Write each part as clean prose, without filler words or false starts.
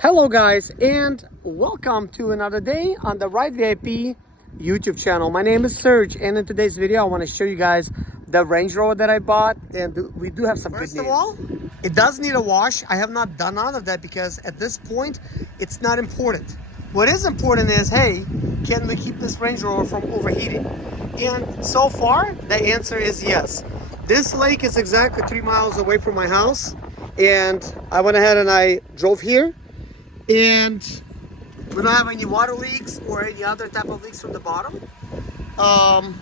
Hello guys, and welcome to another day on the Ride VIP YouTube channel. My name is Serge, and in today's video I want to show you guys the Range Rover that I bought, and we do have some good news. First of all, it does need a wash. I have not done all of that because at this point it's not important. What is important is, hey, can we keep this Range Rover from overheating? And so far the answer is yes. This lake is exactly 3 miles away from my house, and I went ahead and I drove here. And we don't have any water leaks or any other type of leaks from the bottom. I'll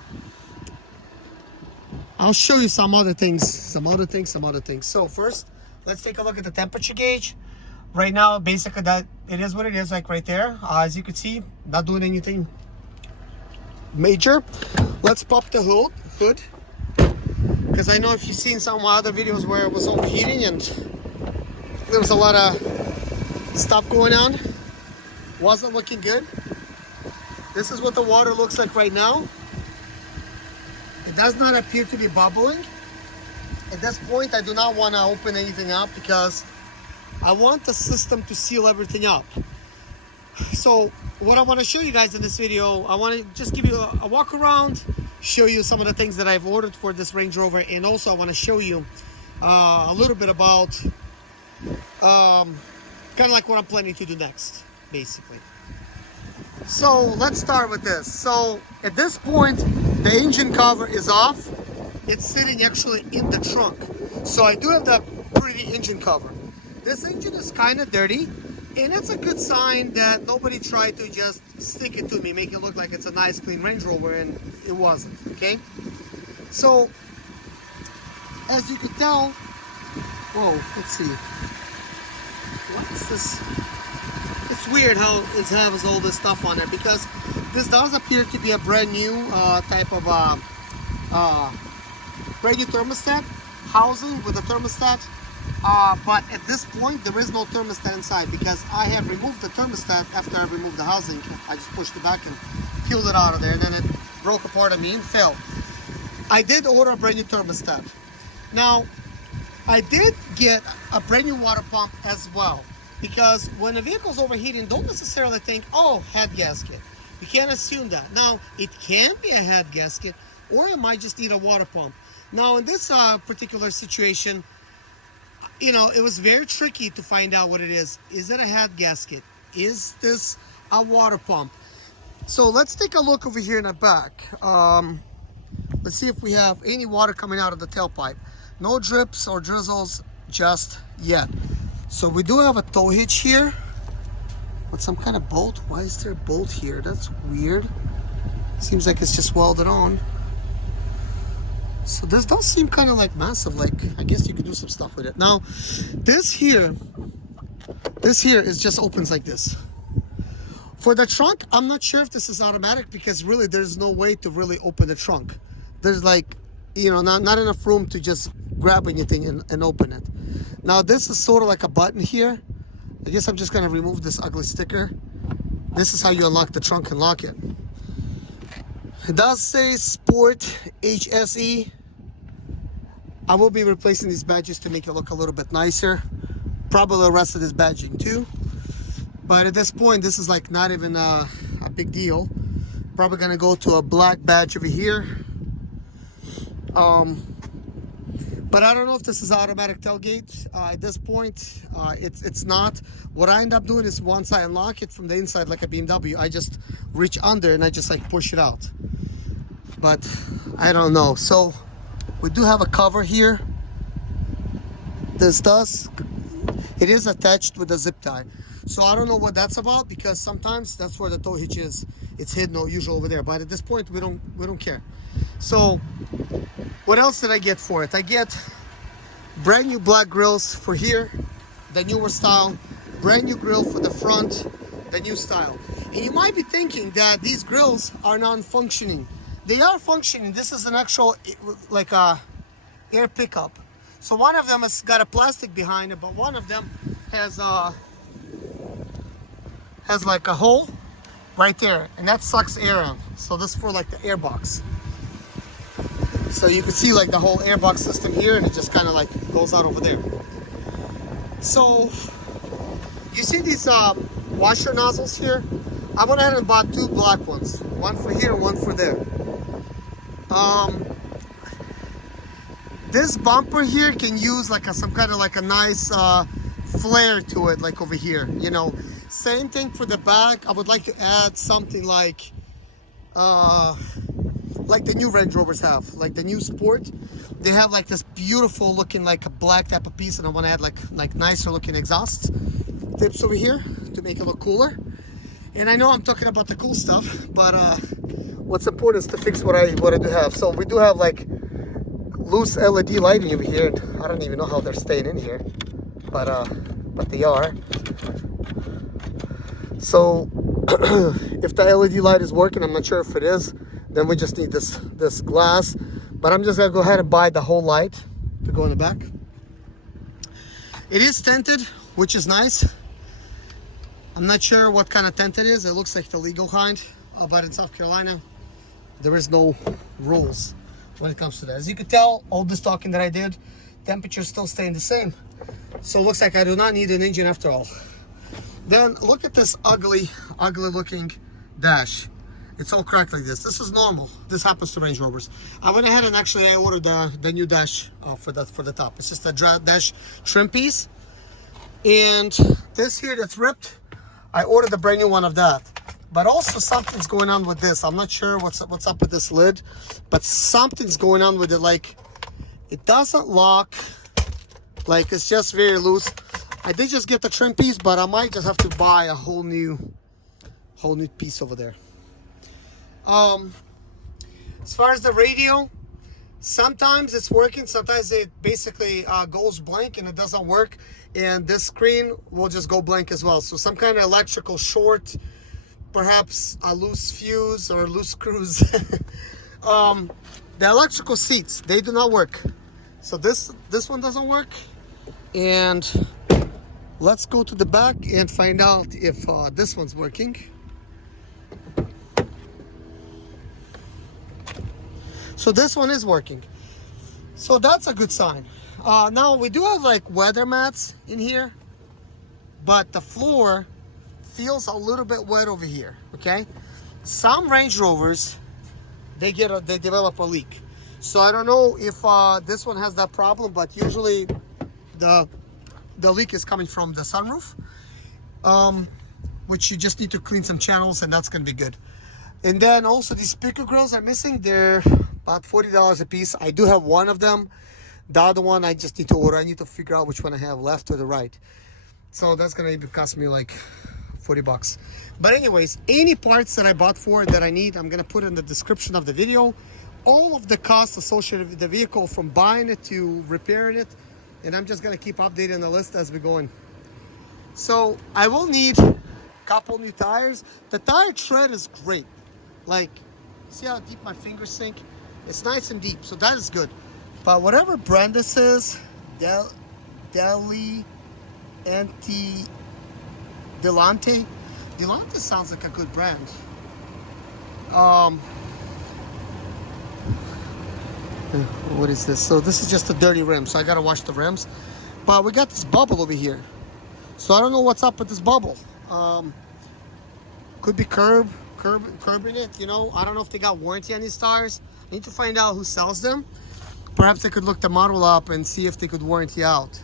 show you some other things. So first, let's take a look at the temperature gauge. Right now, basically that it is what it is, like right there. As you can see, not doing anything major. Let's pop the hood. Because I know if you've seen some other videos where it was overheating and there was a lot of stuff going on, wasn't looking good. This is what the water looks like right now. It does not appear to be bubbling. At this point, I do not want to open anything up because I want the system to seal everything up. So what I want to show you guys in this video, I want to just give you a walk around, show you some of the things that I've ordered for this Range Rover, and also I want to show you a little bit about kind of like what I'm planning to do next, basically. So let's start with this. So at this point, the engine cover is off. It's sitting actually in the trunk. So I do have that pretty engine cover. This engine is kind of dirty, and it's a good sign that nobody tried to just stick it to me, make it look like it's a nice clean Range Rover, and it wasn't, okay? So as you can tell, whoa, let's see. What is this? It's weird how it has all this stuff on it, because this does appear to be a brand new type of brand new thermostat housing with a thermostat, but at this point there is no thermostat inside because I have removed the thermostat after I removed the housing. I just pushed it back and peeled it out of there, and then it broke apart on me and fell. I did order a brand new thermostat. Now I did get a brand new water pump as well, because when a vehicle's overheating, don't necessarily think, oh, head gasket. You can't assume that. Now, it can be a head gasket, or it might just need a water pump. Now, in this particular situation, you know, it was very tricky to find out what it is. Is it a head gasket? Is this a water pump? So let's take a look over here in the back. Let's see if we have any water coming out of the tailpipe. No drips or drizzles just yet. So we do have a tow hitch here with some kind of bolt. Why is there a bolt here? That's weird. Seems like it's just welded on. So this does seem kind of like massive. Like, I guess you could do some stuff with it. Now, this here is just opens like this. For the trunk, I'm not sure if this is automatic, because really there's no way to really open the trunk. There's like, you know, not enough room to just grab anything and open it. Now this is sort of like a button here. I guess I'm just gonna remove this ugly sticker. This is how you unlock the trunk and lock it. It does say Sport HSE. I will be replacing these badges to make it look a little bit nicer. Probably the rest of this badging too. But at this point, this is like not even a big deal. Probably gonna go to a black badge over here. But I don't know if this is automatic tailgate. At this point, it's not. What I end up doing is once I unlock it from the inside like a BMW, I just reach under and I just like push it out. But I don't know. So we do have a cover here. It is attached with a zip tie. So I don't know what that's about, because sometimes that's where the tow hitch is. It's hidden or usually over there. But at this point, we don't care. So what else did I get for it? I get brand new black grills for here, the newer style, brand new grill for the front, the new style. And you might be thinking that these grills are non-functioning. They are functioning. This is an actual, like a air pickup. So one of them has got a plastic behind it, but one of them has like a hole right there, and that sucks air out. So this is for like the air box. So you can see like the whole airbox system here, and it just kind of like goes out over there. So You see these washer nozzles here? I went ahead and bought 2 black ones. One for here, one for there. This bumper here can use like some kind of like a nice flare to it, like over here, you know. Same thing for the back. I would like to add something like the new Range Rovers have, like the new Sport. They have like this beautiful looking like a black type of piece, and I want to add like nicer looking exhaust tips over here to make it look cooler. And I know I'm talking about the cool stuff, but what's important is to fix what I do have. So we do have like loose LED lighting over here. I don't even know how they're staying in here, but they are. So if the LED light is working, I'm not sure if it is, then we just need this glass. But I'm just gonna go ahead and buy the whole light to go in the back. It is tinted, which is nice. I'm not sure what kind of tint it is. It looks like the legal kind, but in South Carolina, there is no rules when it comes to that. As you can tell, all this talking that I did, temperature is still staying the same. So it looks like I do not need an engine after all. Then look at this ugly looking dash. It's all cracked like this. This is normal. This happens to Range Rovers. I went ahead and actually I ordered the new dash for the top. It's just a dash trim piece. And this here that's ripped, I ordered a brand new one of that. But also something's going on with this. I'm not sure what's up with this lid, but something's going on with it. Like it doesn't lock. Like it's just very loose. I did just get the trim piece, but I might just have to buy a whole new piece over there. As far as the radio, sometimes it's working, sometimes it basically goes blank and it doesn't work, and this screen will just go blank as well. So some kind of electrical short, perhaps a loose fuse or loose screws. The electrical seats, they do not work. So this one doesn't work. And let's go to the back and find out if this one's working. So this one is working. So that's a good sign. Now we do have like weather mats in here, but the floor feels a little bit wet over here, okay? Some Range Rovers, they develop a leak. So I don't know if this one has that problem, but usually the leak is coming from the sunroof, which you just need to clean some channels, and that's gonna be good. And then also these speaker grills are missing. They're about $40 a piece. I do have one of them. The other one I just need to order. I need to figure out which one I have, left or the right. So that's gonna even cost me like 40 bucks. But anyways, any parts that I bought for it that I need, I'm gonna put in the description of the video. All of the costs associated with the vehicle, from buying it to repairing it, and I'm just gonna keep updating the list as we go in. So I will need a couple new tires. The tire tread is great. Like, see how deep my fingers sink? It's nice and deep, so that is good. But whatever brand this is, Delante. Delante sounds like a good brand. What is this? So this is just a dirty rim, so I gotta wash the rims. But we got this bubble over here, so I don't know what's up with this bubble. Could be curbing it, you know. I don't know if they got warranty on these tires. I need to find out who sells them. Perhaps I could look the model up and see if they could warranty out.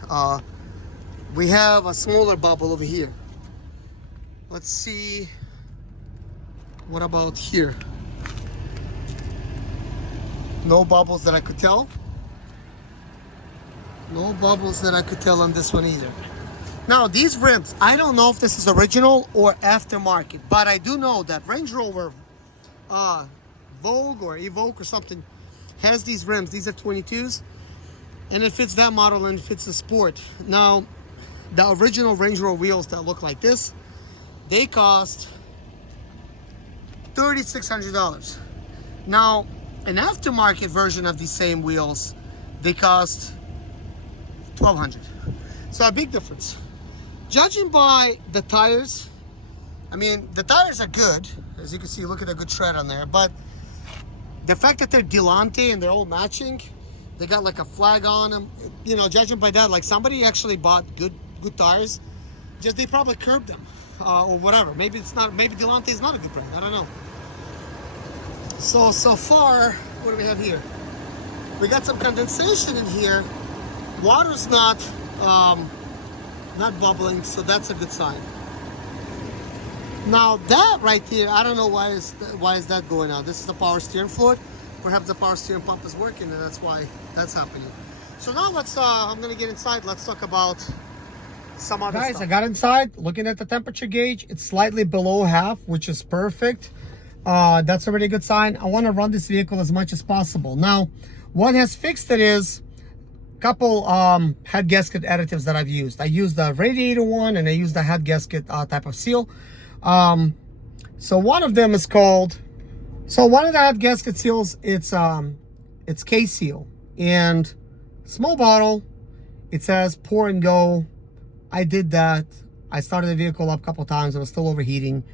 We have a smaller bubble over here. Let's see. What about here? No bubbles that I could tell. No bubbles that I could tell on this one either. Now these rims, I don't know if this is original or aftermarket, but I do know that Range Rover Vogue or Evoque or something has these rims. These are 22s, and it fits that model and it fits the Sport. Now the original Range Rover wheels that look like this, they cost $3,600. Now an aftermarket version of these same wheels, they cost $1,200. So a big difference. Judging by the tires, I mean, the tires are good. As you can see, look at the good tread on there. But the fact that they're Delante and they're all matching, they got like a flag on them. You know, judging by that, like somebody actually bought good tires Just they probably curbed them or whatever. Maybe it's not. Maybe Delante is not a good brand. I don't know. So far, what do we have here? We got some condensation in here. Water's not bubbling, so that's a good sign. Now that right here, I don't know why is that going out. This is the power steering fluid. Perhaps the power steering pump is working, and that's why that's happening. So now let's. I'm gonna get inside. Let's talk about some other stuff. Guys, I got inside. Looking at the temperature gauge, it's slightly below half, which is perfect. That's a really good sign. I want to run this vehicle as much as possible. Now, what has fixed it is a couple head gasket additives that I've used. I used the radiator one, and I used the head gasket type of seal. So one of them is called. So one of the head gasket seals, it's K seal, and small bottle. It says pour and go. I did that. I started the vehicle up a couple times. It was still overheating.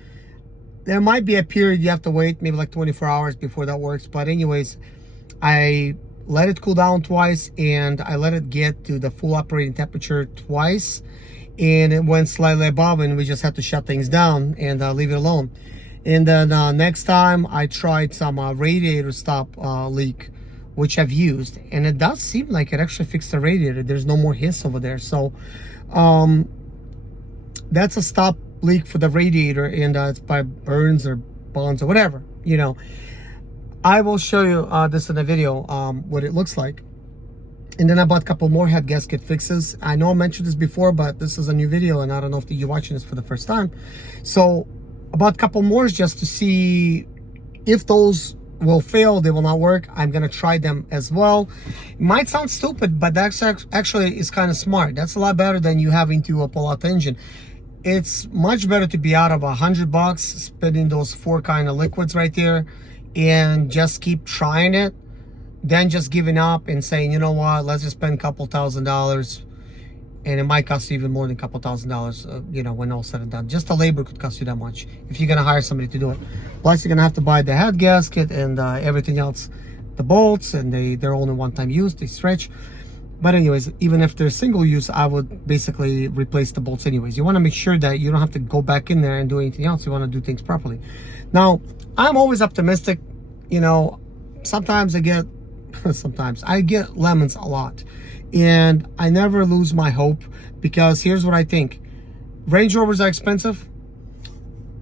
There might be a period you have to wait, maybe like 24 hours before that works. But anyways, I let it cool down twice, and I let it get to the full operating temperature twice, and it went slightly above, and we just had to shut things down and leave it alone. And then next time I tried some radiator stop leak, which I've used, and it does seem like it actually fixed the radiator. There's no more hiss over there. So that's a stop leak for the radiator, and it's by Burns or Bonds or whatever, you know. I will show you this in a video, what it looks like. And then I bought a couple more head gasket fixes. I know I mentioned this before, but this is a new video, and I don't know if you're watching this for the first time. So I bought a couple more just to see if those will fail, they will not work. I'm gonna try them as well. It might sound stupid, but that's actually is kind of smart. That's a lot better than you having to pull out the engine. It's much better to be out of $100 spending those 4 kind of liquids right there and just keep trying it than just giving up and saying, you know what, let's just spend a couple $1,000s, and it might cost you even more than a couple $1,000, you know, when all said and done. Just the labor could cost you that much if you're gonna hire somebody to do it. Plus you're gonna have to buy the head gasket and everything else, the bolts, and they're only one-time use, they stretch. But anyways, even if they're single use, I would basically replace the bolts anyways. You want to make sure that you don't have to go back in there and do anything else. You want to do things properly. Now, I'm always optimistic. You know, sometimes I get lemons a lot, and I never lose my hope, because here's what I think. Range Rovers are expensive.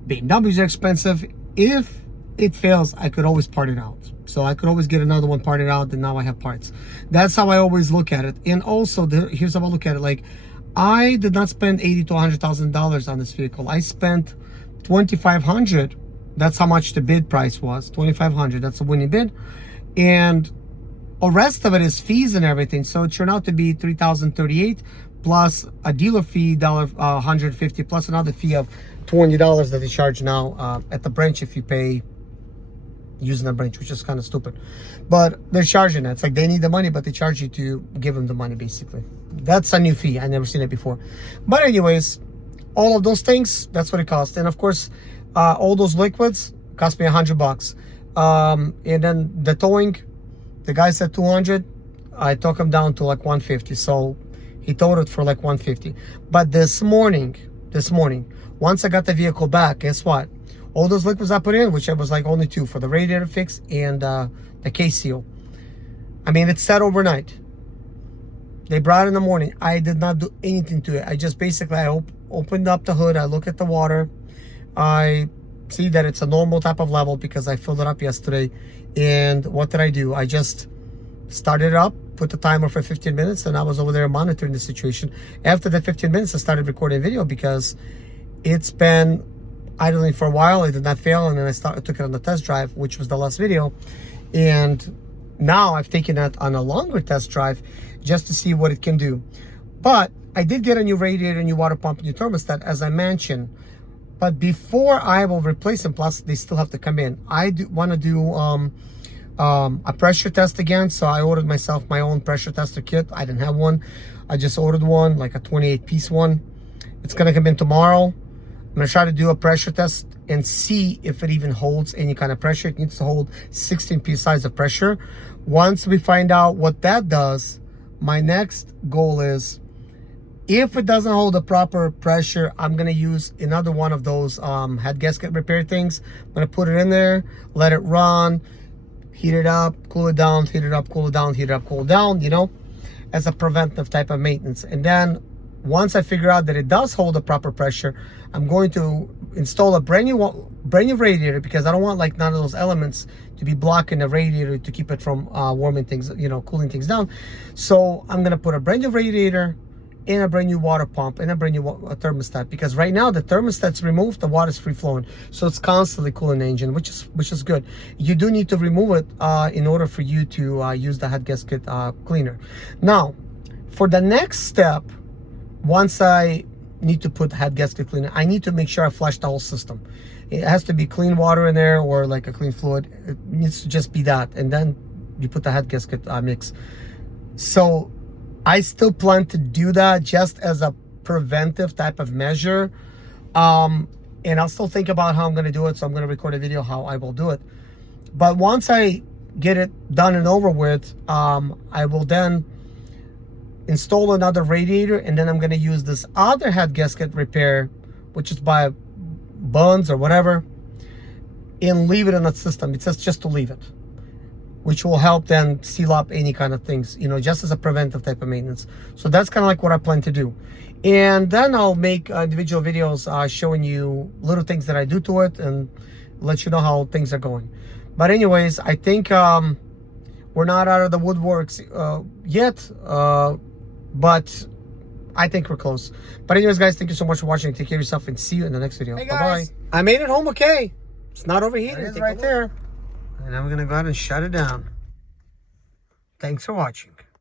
BMWs are expensive. If it fails, I could always part it out. So I could always get another one parted out, and now I have parts. That's how I always look at it. And also, here's how I look at it. Like, I did not spend $80,000 to $100,000 on this vehicle. I spent $2,500. That's how much the bid price was. $2,500. That's a winning bid. And the rest of it is fees and everything. So it turned out to be $3,038 plus a dealer fee, $150, plus another fee of $20 that they charge now at the branch if you pay using the branch, which is kind of stupid, but they're charging it. It's like they need the money, but they charge you to give them the money, basically. That's a new fee. I never seen it before. But anyways, all of those things, that's what it costs. And of course, all those liquids cost me $100. And then the towing, the guy said 200. I took him down to like 150. So he towed it for like 150. But this morning, once I got the vehicle back, guess what? All those liquids I put in, which was like only 2 for the radiator fix and the K seal. I mean, it sat overnight. They brought it in the morning. I did not do anything to it. I just basically, I opened up the hood. I look at the water. I see that it's a normal type of level because I filled it up yesterday. And what did I do? I just started it up, put the timer for 15 minutes, and I was over there monitoring the situation. After the 15 minutes, I started recording video because it's been idling for a while. It did not fail, and then I took it on the test drive, which was the last video, and now I've taken it on a longer test drive just to see what it can do. But I did get a new radiator, new water pump, new thermostat, as I mentioned. But before I will replace them, plus they still have to come in, I want to do a pressure test again. So I ordered myself my own pressure tester kit. I didn't have one. I just ordered one, like a 28-piece one. It's gonna come in tomorrow. I'm gonna try to do a pressure test and see if it even holds any kind of pressure. It needs to hold 16 psi of pressure. Once we find out what that does, my next goal is If it doesn't hold the proper pressure, I'm gonna use another one of those head gasket repair things. I'm gonna put it in there, let it run, heat it up, cool it down, heat it up, cool it down, heat it up, cool it down, you know, as a preventive type of maintenance. And then once I figure out that it does hold the proper pressure, I'm going to install a brand new radiator, because I don't want like none of those elements to be blocking the radiator to keep it from warming things, you know, cooling things down. So I'm gonna put a brand new radiator and a brand new water pump and a brand new thermostat, because right now the thermostat's removed, the water's free flowing, so it's constantly cooling the engine, which is good. You do need to remove it in order for you to use the head gasket cleaner. Now, for the next step, once I need to put head gasket cleaner, I need to make sure I flush the whole system. It has to be clean water in there, or like a clean fluid. It needs to just be that, and then you put the head gasket mix. So I still plan to do that just as a preventive type of measure. And I'll still think about how I'm going to do it. So I'm going to record a video how I will do it. But once I get it done and over with, I will then install another radiator, and then I'm going to use this other head gasket repair, which is by Buns or whatever, and leave it in that system. It says just to leave it, which will help then seal up any kind of things, you know, just as a preventive type of maintenance. So that's kind of like what I plan to do. And then I'll make individual videos showing you little things that I do to it and let you know how things are going. But anyways, I think we're not out of the woodworks yet, but I think we're close. But anyways, guys, thank you so much for watching. Take care of yourself, and see you in the next video. Hey guys, bye-bye. I made it home okay. It's not overheating. It is right there. And I'm going to go ahead and shut it down. Thanks for watching.